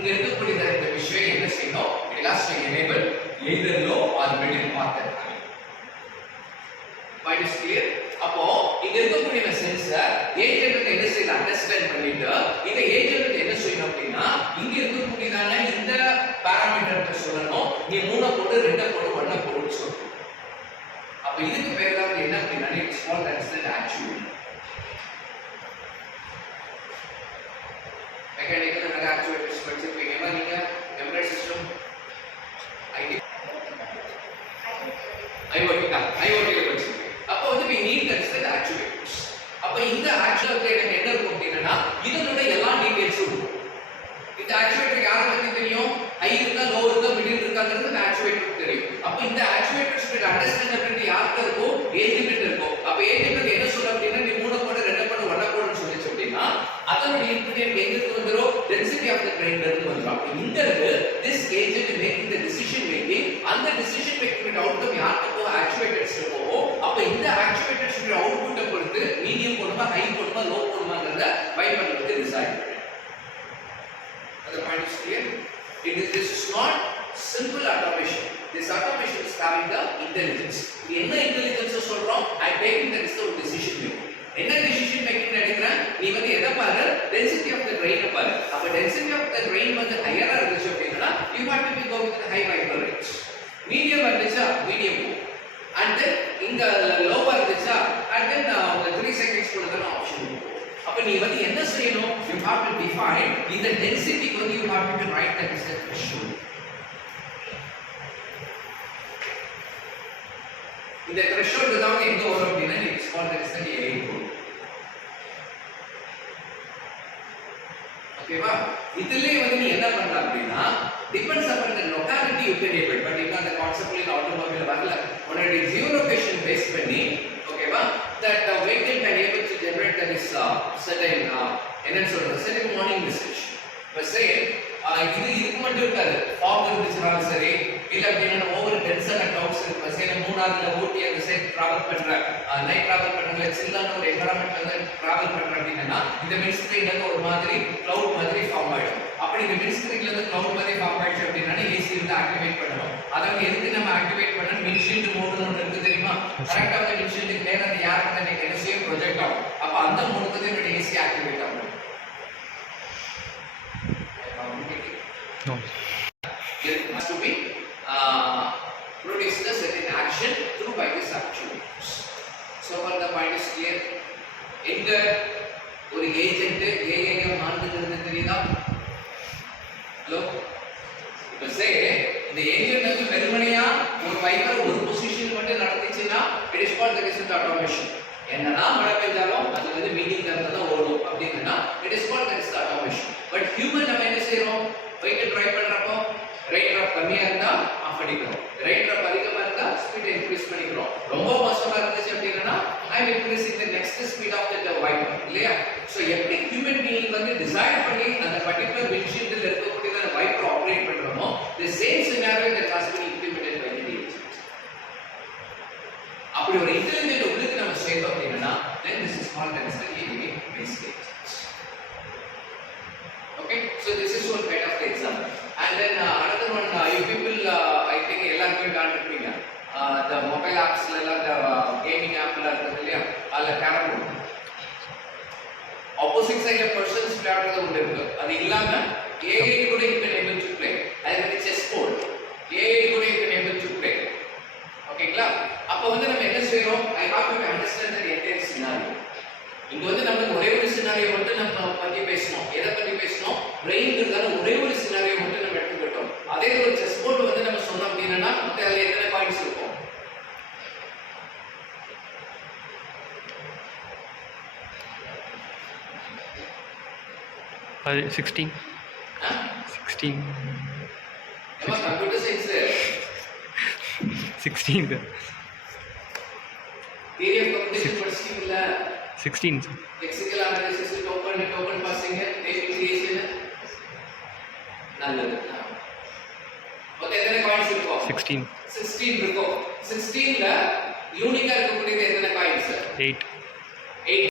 இங்க இருக்கக்கூடிய இந்த விஷயம் என்ன செய்யணும்? it has to enable either low or middle path timing. Point is clear? அப்போ இங்க இருக்கக்கூடிய சென்சார் ஏஜென்ட் என்ன செய்ய அண்டர்ஸ்டாண்ட் பண்ணிட்டு இந்த ஏஜென்ட் என்ன செய்யணும் அப்படின்னா இங்க இருக்கக்கூடியதான இந்த பாராமீட்டர் சொல்லணும், நீ 3 போடு 2 போடு 1 போடு சொல்லணும். அப்ப இதுக்கு பேர் தான் என்ன அப்படின்னா it's called as the actuator. Mechanical and actuators படிச்சிருப்பீங்க நீங்க எம்பெடட் சிஸ்டம் IoT படிச்சிருப்பீங்க. அப்போ வந்து we need the actuators. அப்ப இந்த ஆக்சுவேட்டர் எனக்கு என்ன இருக்கும் அப்படின்னா இதனோட எல்லா டீடைல்ஸும் இருக்கும். இந்த ஆக்சுவேட்டர் யாரை பத்தி தெரியும்? ஹை இருக்கா, லோ இருக்கா, மிடில் இருக்காங்கிறது இந்த ஆக்சுவேட்டருக்கு தெரியும். அப்ப இந்த ஆக்சுவேட்டர்ஸ் அண்டர்ஸ்டாண்டபிலிட்டி யாருக்கு இருக்கும்? ஏஜென்ட் இருக்கும். அப்ப ஏஜென்ட் என்ன சொல்ற அப்படின்னா நீ 3 போடு 2 போடு 1 போடுன்னு சொல்லிச்சு அப்படின்னா அதனுடைய இன்புட் எங்க இருந்து வந்துரும்? டென்சிட்டி ஆஃப் தி ட்ரெயின்ல இருந்து வந்துரும். அப்ப இந்த this agent making the decision making அந்த decision making அவுட்கம் யாருக்கு போகும்? ஆக்சுவேட்டர்ஸ் போகும். அப்ப இந்த ஆக்சுவேட்டர்ஸ் அவுட்புட்டை பொறுத்து மீடியம் போடுமா, ஹை போடுமா, லோ போடுமாங்கறத வைப்பர் வந்து டிசைட் பண்ணும். The point is clear? This is not simple automation. This automation is having the intelligence. என்ன intelligence சொல்றோம்? I taking the decision making. என்ன decision making எடுக்கறேன்? நீ வந்து எதை பாரு? Density of the grain பாரு. அப்ப density of the grain வந்து ஹையரா இருந்துச்சு அப்படின்னா you have to go with the high viper range. Medium இருந்துச்சா medium go. And then இங்க lower இருந்துச்சா and then 3 seconds கொடுக்கற ஆப்ஷன் இருக்கும். அப்ப நீ வந்து என்ன செய்யணும்? You have to define இந்த density வந்து you have to write that is the threshold. இந்த threshold தான் எங்க வரும் அப்படின்னா it's called as the AI code. ஓகேவா? இதுலயே வந்து நீ என்ன பண்ணலாம் அப்படின்னா depends upon the locality you can able but இன்னும் அந்த கான்செப்ட்ல ஆட்டோமொபைல் வரல. உன்னுடைய ஜியோலொகேஷன் பேஸ் பண்ணி ஓகேவா that vehicle can able to generate this certain என்ன சொல்றது certain warning message. இப்ப say இதுக்கு மட்டும் இருக்காது. fog இருந்துச்சுனாலும் சரி இல்ல அப்படின்னா ஓவர் டென்ஸான கிளவுட்ஸ் இருக்கு. சரி மூணாவதுல ஊட்டி அந்த சைடு டிராவல் பண்ற நைட் டிராவல் பண்றவங்க சில்லான ஒரு என்வரன்மெண்ட்ல வந்து டிராவல் பண்ற அப்படின்னா இந்த மின்ஸ்கிரீன்ல இருந்து ஒரு மாதிரி கிளவுட் மாதிரி ஃபார்ம் ஆயிடும். அப்படி இந்த மின்ஸ்கிரீன்ல இருந்து கிளவுட் மாதிரி ஃபார்ம் ஆயிடுச்சு அப்படின்னா ஏசி வந்து ஆக்டிவேட் பண்ணணும். அதாவது எதுக்கு நம்ம ஆக்டிவேட் பண்ணணும்? மின்ஷீல்ட் மோடுன்னு ஒன்று இருக்கு தெரியுமா? கரெக்டா அந்த மின்ஷீல்டுக்கு நேரா அந்த யாருக்கு அந்த எனர்ஜியை ப்ரொஜெக்ட் ஆகும். அப்ப அந்த மோடுக்கு தான் என்னோட ஏசி ஆக்டிவேட் ஆகும். No. It has to be produced a certain action through by this actuators. So far the point is clear. எங்க ஒரு ஏஜென்ட் ஏஐ மாறுதுன்னு தெரியுதா? ஹலோ இப்ப சே இந்த ஏஜென்ட் வந்து வெறுமனையா ஒரு வைப்பர் ஒரு பொசிஷன் மட்டும் நடந்துச்சுன்னா it is called the result automation. என்னன்னா மழை பெய்தாலும் அது வந்து மீட்டிங் கரெக்டா தான் ஓடும் அப்படின்னா it is called the result automation. But human நம்ம என்ன செய்றோம்? வெயிட் ட்ரை பண்றப்போ ரைட் ட்ராப் கம்மியா இருந்தா ஆஃப் பண்ணிக்கிறோம், ரைட் ட்ராப் அதிகமா இருந்தா ஸ்பீட் இன்க்ரீஸ் பண்ணிக்கிறோம். ரொம்ப மோசமா இருந்துச்சு அப்படின்னா I will increase the next speed of the wiper இல்லையா? சோ எப்படி ஹியூமன் பீயிங் வந்து டிசைன் பண்ணி அந்த பர்టిక్యులர் விண்ட்ஷீல்ட்ல இருக்கக்கூடிய அந்த வைப்பர் ஆபரேட் பண்றோமோ the same scenario that has been implemented by the agent. அப்படி ஒரு இன்டெலிஜென்ட் உங்களுக்கு நம்ம சேர்த்தோம் அப்படின்னா then this is called as the AI based agent. Okay, so this is one kind of the example. And then another one, you people I think எல்லாருக்கும் காண்பிப்பீங்க the mobile apps la the gaming app la இருக்கு இல்லையா? அதுல carrom board opposite சைடுல persons விளையாடுறது ஒன்று இருக்கு. அது இல்லாம AI கூட you can able to play. அதே மாதிரி செஸ் போர்டு AI கூட you can able to play. ஓகேங்களா? அப்ப வந்து நம்ம என்ன செய்றோம்? I have to understand the entire scenario. இங்க வந்து நம்ம ஒரே ஒரு சினாரியோ மட்டும் நம்ம பத்தி பேசணும். எதை பத்தி பேசணும்? பிரெயின்ங்கிறதால ஒரே ஒரு சினாரியோ மட்டும் நம்ம எடுத்துக்கிட்டோம். அதே ஒரு செஸ் போர்டு வந்து நம்ம சொன்னோம் அப்படின்னா மொத்தம் அதுல எத்தனை பாயிண்ட்ஸ் இருக்கும்? அது 16 computer science 16 theory of computation படிச்சீங்கல்ல? 16 lexical analysis, token passing, table creation நல்லது. ஓகே எத்தனை காயின்ஸ் இருக்கும்? 16 இருக்கும். 16ல யூனிக்கா இருக்கக்கூடியது எத்தனை காயின்ஸ்? 8